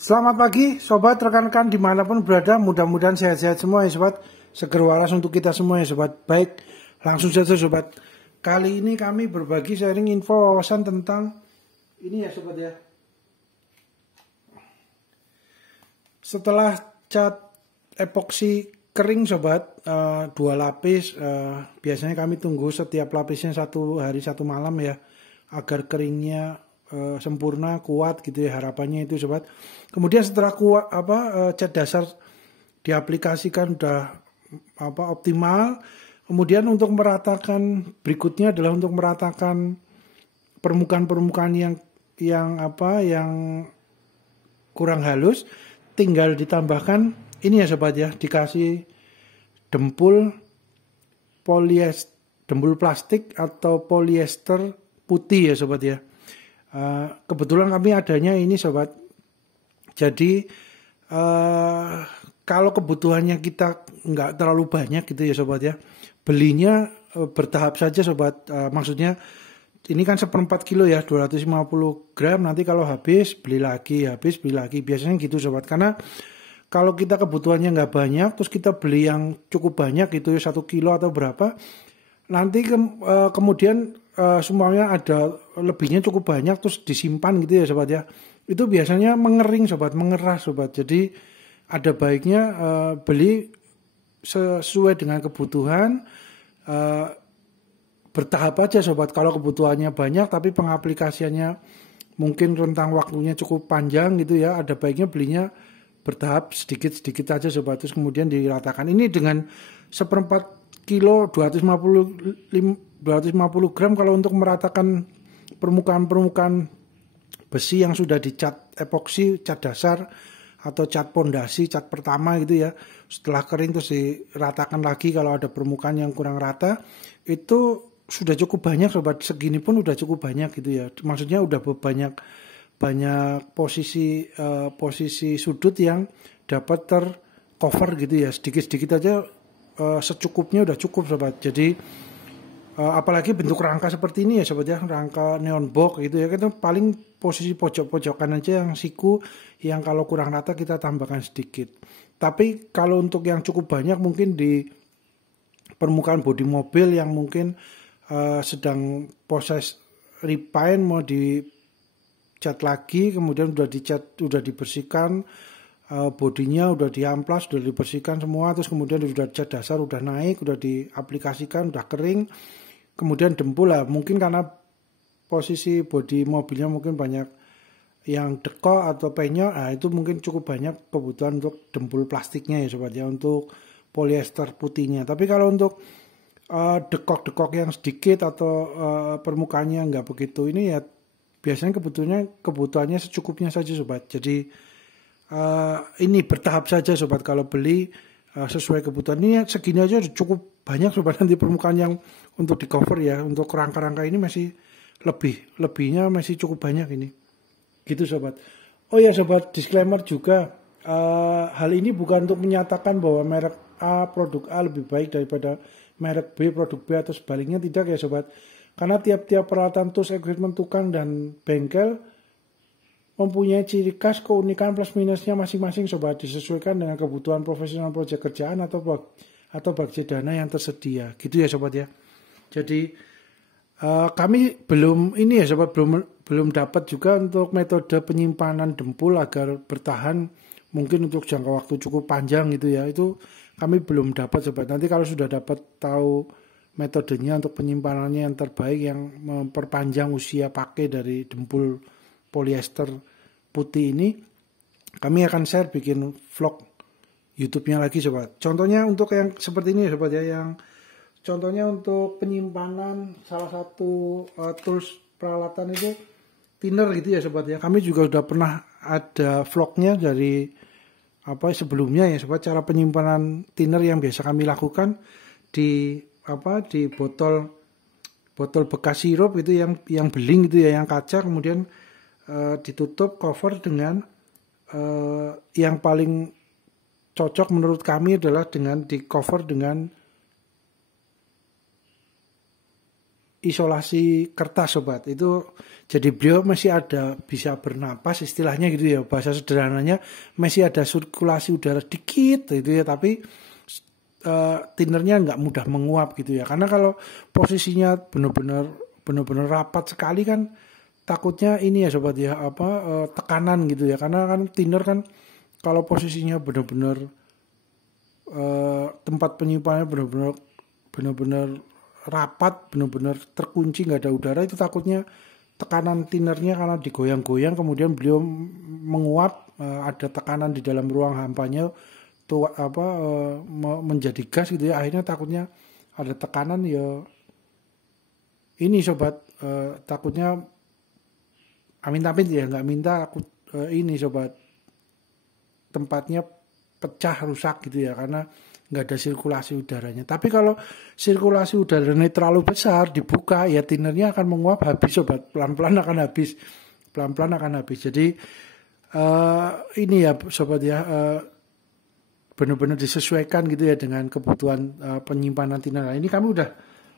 Selamat pagi sobat, rekan-rekan dimanapun berada, mudah-mudahan sehat-sehat semua ya sobat. Seger waras untuk kita semua ya sobat. Baik, langsung saja sobat. Kali ini kami berbagi sharing info wawasan tentang ini ya sobat ya. Setelah cat epoksi kering sobat, 2 lapis, biasanya kami tunggu setiap lapisnya 1 hari 1 malam ya, agar keringnya sempurna, kuat gitu ya, harapannya itu sobat. Kemudian setelah kuat cat dasar diaplikasikan udah optimal, kemudian untuk meratakan berikutnya adalah untuk meratakan permukaan-permukaan yang kurang halus, tinggal ditambahkan ini ya sobat ya, dikasih dempul plastik atau polyester putih ya sobat ya. Kebetulan kami adanya ini sobat. Jadi kalau kebutuhannya kita nggak terlalu banyak gitu ya sobat ya, belinya bertahap saja sobat. Maksudnya ini kan 1/4 kilo ya, 250 gram, nanti kalau habis beli lagi, biasanya gitu sobat. Karena kalau kita kebutuhannya nggak banyak, terus kita beli yang cukup banyak gitu ya, 1 kilo atau berapa, nanti kemudian semuanya ada lebihnya cukup banyak terus disimpan gitu ya sobat ya, itu biasanya mengering sobat, mengeras sobat. Jadi ada baiknya beli sesuai dengan kebutuhan, bertahap aja sobat. Kalau kebutuhannya banyak tapi pengaplikasiannya mungkin rentang waktunya cukup panjang gitu ya, ada baiknya belinya bertahap sedikit-sedikit aja sobat, terus kemudian diratakan. Ini dengan 1/4 kilo 250 gram kalau untuk meratakan permukaan besi yang sudah dicat epoksi, cat dasar atau cat pondasi, cat pertama gitu ya. Setelah kering terus diratakan lagi kalau ada permukaan yang kurang rata, itu sudah cukup banyak sobat. Segini pun udah cukup banyak gitu ya. Maksudnya udah banyak posisi sudut yang dapat tercover gitu ya. Sedikit-sedikit aja, secukupnya udah cukup sobat. Jadi apalagi bentuk rangka seperti ini ya sobat ya, rangka neon box gitu ya, itu paling posisi pojok-pojokan aja yang siku, yang kalau kurang rata kita tambahkan sedikit. Tapi kalau untuk yang cukup banyak mungkin di permukaan bodi mobil yang mungkin sedang proses repaint, mau dicat lagi, kemudian udah dibersihkan, bodinya udah diamplas, udah dibersihkan semua, terus kemudian udah cat dasar, udah naik, udah diaplikasikan, udah kering, kemudian dempul lah. Mungkin karena posisi bodi mobilnya mungkin banyak yang dekok atau penyok, itu mungkin cukup banyak kebutuhan untuk dempul plastiknya ya sobat ya, untuk polyester putihnya. Tapi kalau untuk dekok-dekok yang sedikit atau permukaannya nggak begitu ini ya, biasanya kebutuhannya secukupnya saja sobat. Jadi ini bertahap saja sobat, kalau beli sesuai kebutuhan. Ini segini aja cukup banyak sobat, nanti permukaan yang untuk di cover ya, untuk rangka-rangka ini masih lebihnya masih cukup banyak ini gitu sobat. Oh ya sobat, disclaimer juga, hal ini bukan untuk menyatakan bahwa merek A, produk A lebih baik daripada merek B, produk B, atau sebaliknya, tidak ya sobat. Karena tiap-tiap peralatan tools, equipment, tukang dan bengkel mempunyai ciri khas, keunikan, plus minusnya masing-masing sobat, disesuaikan dengan kebutuhan profesional proyek kerjaan atau budget dana yang tersedia gitu ya sobat ya. Jadi kami belum ini ya sobat, belum dapat juga untuk metode penyimpanan dempul agar bertahan mungkin untuk jangka waktu cukup panjang gitu ya, itu kami belum dapat sobat. Nanti kalau sudah dapat tahu metodenya untuk penyimpanannya yang terbaik, yang memperpanjang usia pakai dari dempul polyester putih ini, kami akan share, bikin vlog YouTube-nya lagi sobat. Contohnya untuk yang seperti ini sobat ya, yang contohnya untuk penyimpanan salah satu tools peralatan itu thinner gitu ya sobat ya. Kami juga sudah pernah ada vlognya dari sebelumnya ya sobat, cara penyimpanan thinner yang biasa kami lakukan di botol bekas sirup itu, yang beling gitu ya, yang kaca, kemudian ditutup cover dengan yang paling cocok menurut kami adalah dengan di cover dengan isolasi kertas sobat. Itu jadi beliau masih ada bisa bernapas istilahnya gitu ya, bahasa sederhananya masih ada sirkulasi udara dikit gitu ya, tapi tinernya nggak mudah menguap gitu ya, karena kalau posisinya benar-benar rapat sekali kan takutnya ini ya sobat ya, tekanan gitu ya, karena kan tiner kan kalau posisinya benar-benar tempat penyimpanannya benar-benar rapat, benar-benar terkunci, nggak ada udara, itu takutnya tekanan tinernya karena digoyang-goyang kemudian beliau menguap, ada tekanan di dalam ruang hampanya tuh menjadi gas gitu ya, akhirnya takutnya ada tekanan ya ini sobat, takutnya amit-amit ya, nggak minta aku ini sobat, tempatnya pecah rusak gitu ya, karena nggak ada sirkulasi udaranya. Tapi kalau sirkulasi udaranya terlalu besar dibuka ya tinernya akan menguap, habis sobat, pelan-pelan akan habis, jadi ini ya sobat ya, benar-benar disesuaikan gitu ya dengan kebutuhan penyimpanan tiner. Nah, ini kami udah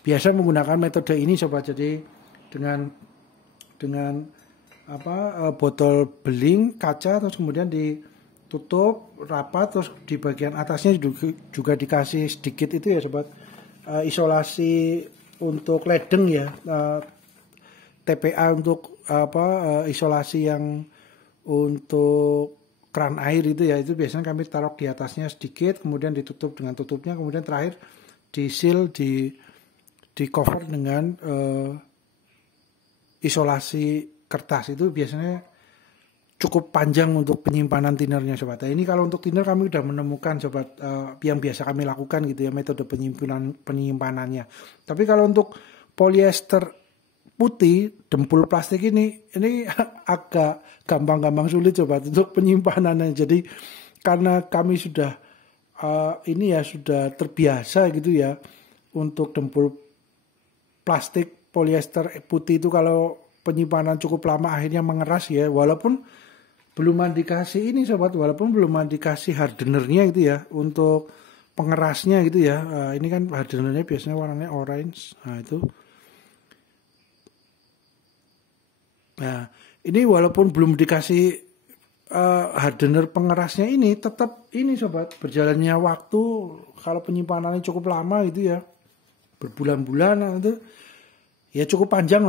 biasa menggunakan metode ini sobat, jadi dengan botol beling kaca, terus kemudian ditutup rapat, terus di bagian atasnya juga dikasih sedikit itu ya sobat, isolasi untuk ledeng ya, TPA untuk isolasi yang untuk keran air itu ya, itu biasanya kami taruh di atasnya sedikit, kemudian ditutup dengan tutupnya, kemudian terakhir di seal, di cover dengan isolasi kertas. Itu biasanya cukup panjang untuk penyimpanan tinernya sobat. Nah, ini kalau untuk tiner kami sudah menemukan sobat, yang biasa kami lakukan gitu ya, metode penyimpanannya. Tapi kalau untuk polyester putih dempul plastik ini agak gampang sulit sobat untuk penyimpanannya. Jadi karena kami sudah sudah terbiasa gitu ya untuk dempul plastik polyester putih itu, kalau penyimpanan cukup lama akhirnya mengeras ya, walaupun belum dikasih ini sobat, walaupun belum dikasih hardenernya gitu ya untuk pengerasnya gitu ya. Ini kan hardenernya biasanya warnanya orange. Nah itu. Nah ini walaupun belum dikasih hardener pengerasnya, ini tetap ini sobat, berjalannya waktu kalau penyimpanannya cukup lama gitu ya, berbulan-bulan itu ya cukup panjang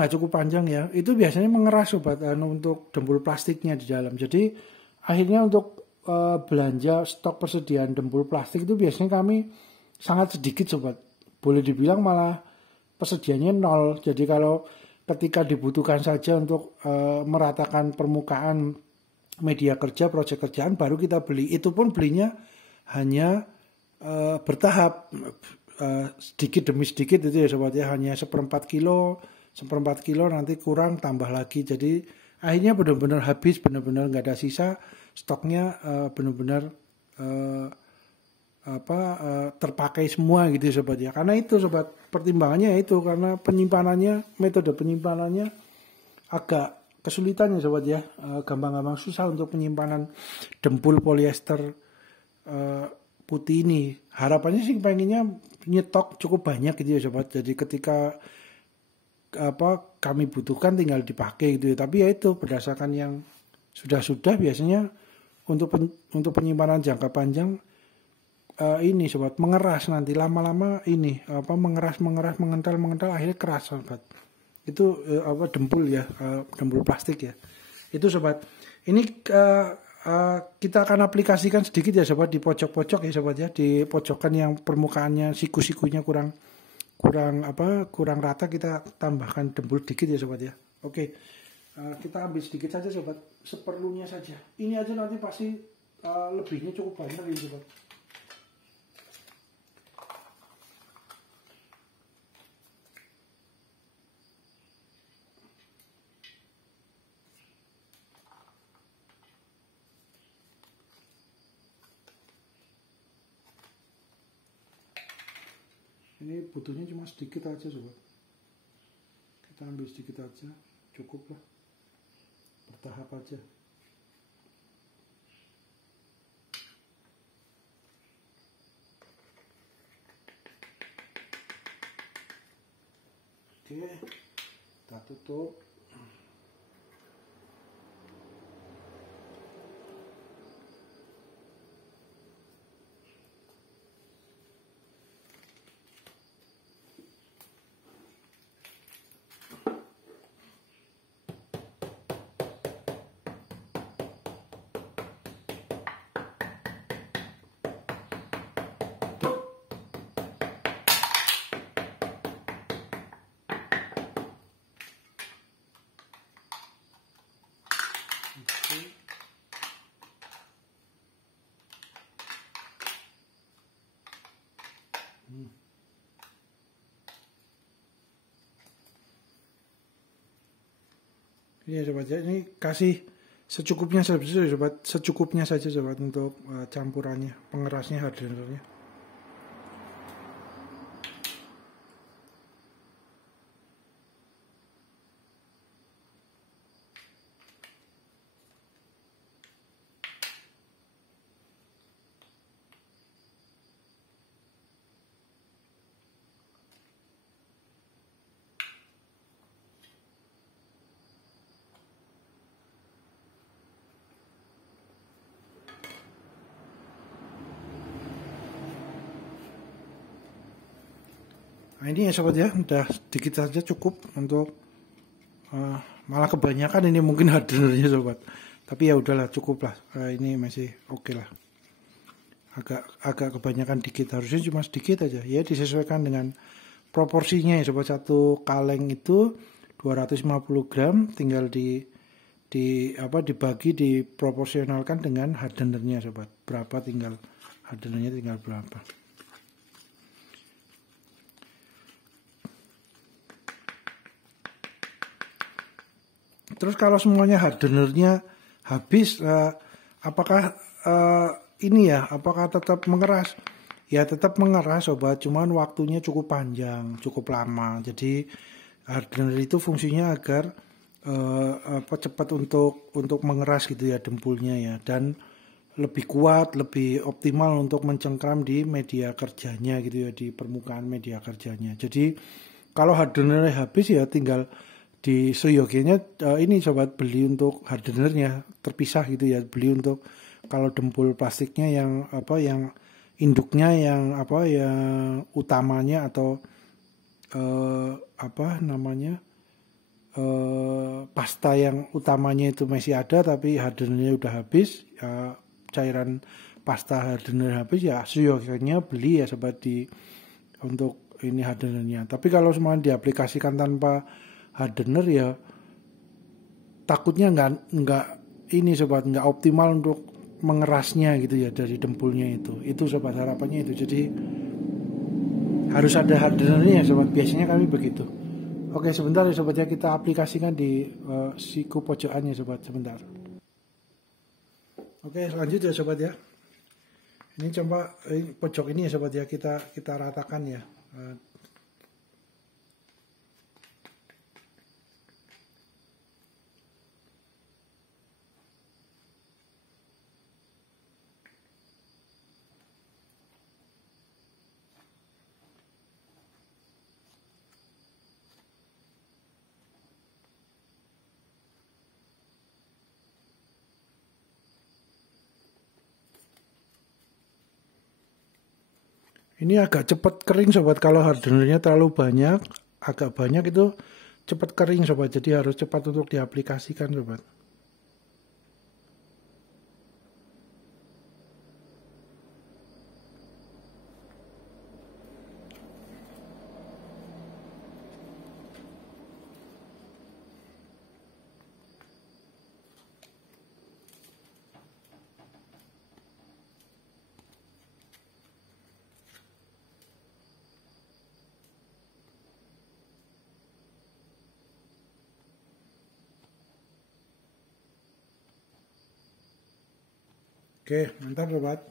ya, itu biasanya mengeras sobat untuk dempul plastiknya di dalam. Jadi akhirnya untuk belanja stok persediaan dempul plastik itu biasanya kami sangat sedikit sobat, boleh dibilang malah persediaannya nol. Jadi kalau ketika dibutuhkan saja untuk meratakan permukaan media kerja, proyek kerjaan, baru kita beli. Itu pun belinya hanya bertahap, sedikit demi sedikit itu ya sobat ya, hanya 1/4 kilo nanti kurang tambah lagi. Jadi akhirnya benar-benar habis, benar-benar nggak ada sisa, stoknya benar-benar terpakai semua gitu ya sobat ya. Karena itu sobat, pertimbangannya itu karena metode penyimpanannya agak kesulitan ya sobat ya, gampang-gampang susah untuk penyimpanan dempul polyester putih ini. Harapannya sih pengennya nyetok cukup banyak gitu ya sobat, jadi ketika kami butuhkan tinggal dipakai gitu ya. Tapi ya itu berdasarkan yang sudah biasanya untuk penyimpanan jangka panjang ini sobat, mengeras nanti lama-lama ini mengeras mengental akhirnya keras sobat. Itu dempul ya, dempul plastik ya. Itu sobat. Ini kita akan aplikasikan sedikit ya sobat di pojok-pojok ya sobat ya, di pojokan yang permukaannya siku-sikunya kurang rata, kita tambahkan dempul dikit ya sobat ya. Oke, kita ambil sedikit saja sobat, seperlunya saja. Ini aja nanti pasti lebihnya cukup banyak ya sobat. Ini butuhnya cuma sedikit aja sobat, kita ambil sedikit aja, cukup lah, bertahap aja. Oke, kita tutup. Ini sobat ya, ini kasih secukupnya saja sobat, secukupnya saja sobat untuk campurannya, pengerasnya, hardenernya. Nah ini ya sobat ya, udah sedikit saja cukup untuk malah kebanyakan ini mungkin hardenernya sobat. Tapi ya udahlah, cukup lah. Ini masih oke lah. Agak kebanyakan dikit, harusnya cuma sedikit aja. Ya disesuaikan dengan proporsinya ya sobat. Satu kaleng itu 250 gram, tinggal dibagi, diproporsionalkan dengan hardenernya sobat. Berapa tinggal hardenernya, tinggal berapa. Terus kalau semuanya hardenernya habis, apakah apakah tetap mengeras? Ya tetap mengeras sobat, cuman waktunya cukup panjang, cukup lama. Jadi hardener itu fungsinya agar cepat untuk mengeras gitu ya dempulnya ya, dan lebih kuat, lebih optimal untuk mencengkram di media kerjanya gitu ya, di permukaan media kerjanya. Jadi kalau hardenernya habis ya tinggal di seyogianya ini sobat beli untuk hardenernya terpisah gitu ya, beli untuk kalau dempul plastiknya yang induknya yang utamanya atau pasta yang utamanya itu masih ada tapi hardenernya udah habis, cairan pasta hardener habis, ya seyogianya beli ya sobat untuk ini hardenernya. Tapi kalau semuanya diaplikasikan tanpa hardener ya takutnya nggak ini sobat, nggak optimal untuk mengerasnya gitu ya dari dempulnya itu sobat, harapannya itu. Jadi harus ada hardenernya ya sobat, biasanya kami begitu. Oke sebentar ya sobat ya, kita aplikasikan di siku pojokannya sobat, sebentar. Oke lanjut ya sobat ya, ini coba pojok ini ya sobat ya, kita ratakan ya. Ini agak cepat kering sobat, kalau hardenernya terlalu banyak, agak banyak itu cepat kering sobat, jadi harus cepat untuk diaplikasikan sobat. Oke, mantap sobat.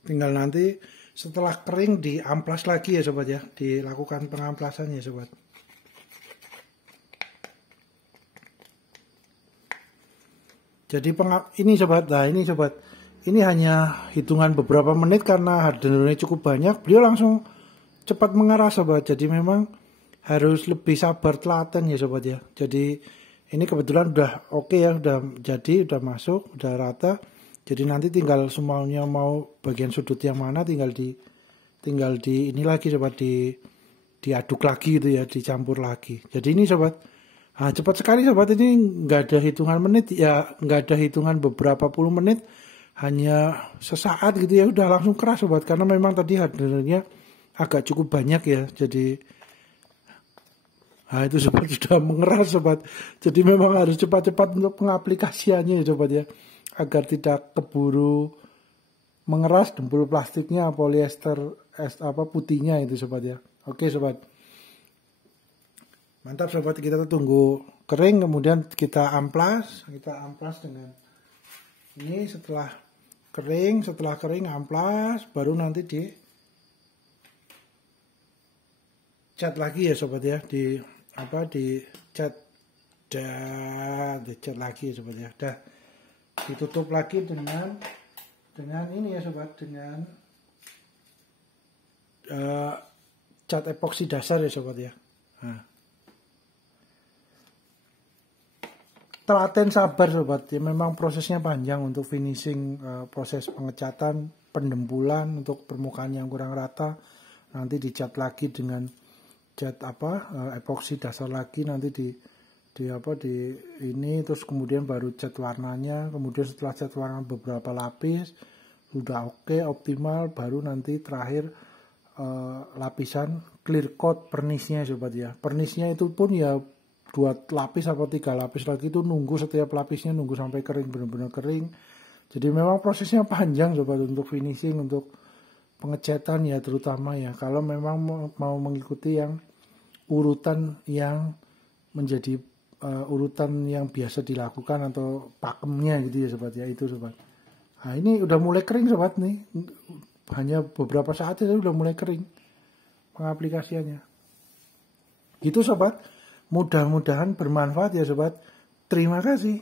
Tinggal nanti setelah kering diamplas lagi ya sobat ya, dilakukan pengamplasannya sobat. Jadi ini sobat, nah ini sobat, ini hanya hitungan beberapa menit karena hardenernya cukup banyak, beliau langsung cepat mengeras sobat. Jadi memang harus lebih sabar telaten ya sobat ya. Jadi ini kebetulan udah oke ya, udah jadi, udah masuk, udah rata. Jadi nanti tinggal semuanya mau bagian sudut yang mana tinggal di ini lagi sobat, diaduk lagi gitu ya, dicampur lagi. Jadi ini sobat, cepat sekali sobat, ini nggak ada hitungan menit ya, nggak ada hitungan beberapa puluh menit, hanya sesaat gitu ya, udah langsung keras sobat, karena memang tadi hardennya agak cukup banyak ya. Jadi itu sobat sudah mengeras sobat. Jadi memang harus cepat-cepat untuk pengaplikasiannya ya sobat ya, agar tidak keburu mengeras dempul plastiknya, poliester putihnya itu sobat ya. Oke sobat, mantap sobat, kita tunggu kering kemudian kita amplas dengan ini. Setelah kering amplas, baru nanti di cat lagi ya sobat ya, di cat lagi ya sobat ya. Dah ditutup lagi dengan ini ya sobat, dengan cat epoksi dasar ya sobat ya. Telaten sabar sobat ya, memang prosesnya panjang untuk finishing, proses pengecatan, pendempulan untuk permukaan yang kurang rata, nanti dicat lagi dengan cat epoksi dasar lagi, nanti di ini, terus kemudian baru cat warnanya, kemudian setelah cat warna beberapa lapis sudah oke, optimal, baru nanti terakhir lapisan clear coat pernisnya sobat ya. Pernisnya itu pun ya 2 lapis atau 3 lapis lagi, itu nunggu setiap lapisnya, nunggu sampai kering, benar-benar kering. Jadi memang prosesnya panjang sobat untuk finishing, untuk pengecatan ya terutama ya, kalau memang mau mengikuti yang urutan yang menjadi urutan yang biasa dilakukan atau pakemnya gitu ya sobat ya, itu sobat. Nah ini udah mulai kering sobat nih, hanya beberapa saat itu udah mulai kering pengaplikasiannya. Gitu sobat, mudah-mudahan bermanfaat ya sobat. Terima kasih.